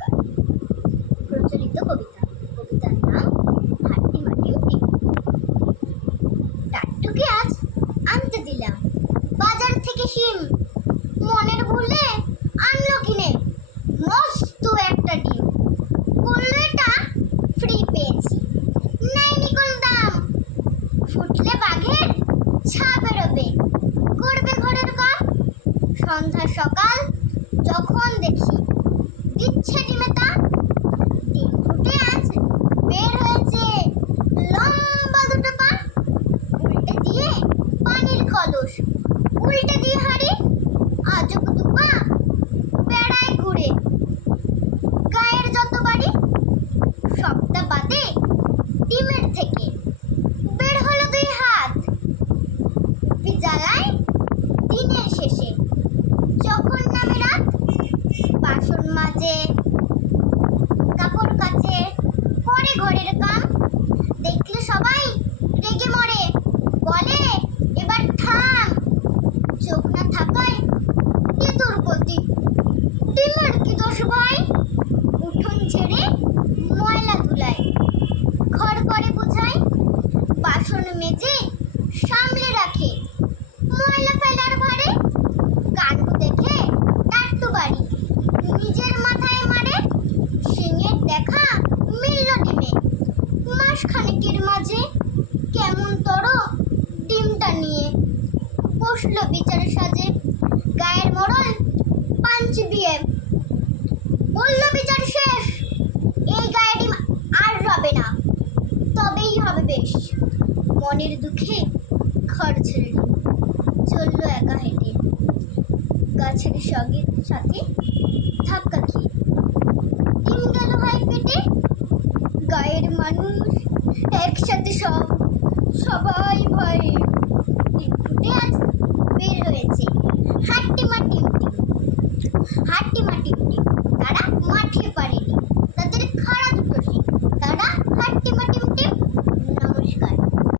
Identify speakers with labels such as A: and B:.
A: সরকার প্রচলিত কবিতা। কবিতার নাম হাট্টি টিম টাট্টুকে আজ আনতে দিলাম। বাজার থেকে শিম। মনের ভুলে আনলো কিনে। মস্ত একটা ডিম। বলল এটা ফ্রি পেয়েছি। নেয়নি কোন দাম। ফুটলে বাঘের ছা বেরোবে। করবে ঘরের কাম সন্ধ্যা সকাল যখন দেখি বের হয়েছে। লম্বা দিয়ে দিয়ে বেড়ায় ঘুরে। গায়ের যত বাড়ি ডিমের থেকে। বের হলো দুই হাত। জ্বালায় দিনের শেষে যখন নামে রাত বাসন মাঝে কাপড় কাচে করে ঘরের কাম দেখলে সবাই রেগে মরে বলে, এবার থাম। চোখ না থাকায় কি দুর্গতি? ডিমের কি দোষ ভাই? উঠোন ছেড়ে ময়লা ধুলায়। ঘর করে বোঝায়, বাসন মেজে সামলে রাখে। ময়লা ফেলার ভারে কাণ্ড দেখে টাট্টু বাড়ি। নিজের মাথায় মারে সিংহের দেখা মিলল ডিমে। মাস খানেকের মাঝে কেমন তর ডিমটা নিয়ে বসল বিচার সাজে। গায়ের মরণ পাঞ্চ বিয়ে বলল, বিচার শেষ। এই গায়ে ডিম আর রবে না। তবেই হবে বেশ। মনের দুঃখে ঘর ছেড়ে চলল একা হেঁটে। গাছের সঙ্গে সাথে ধাক্কা খেয়ে। ডিম গেল হয় ফেটে। গায়ের মানুষ একসাথে সব, সবাই ভয়ে हाट्टी माटी।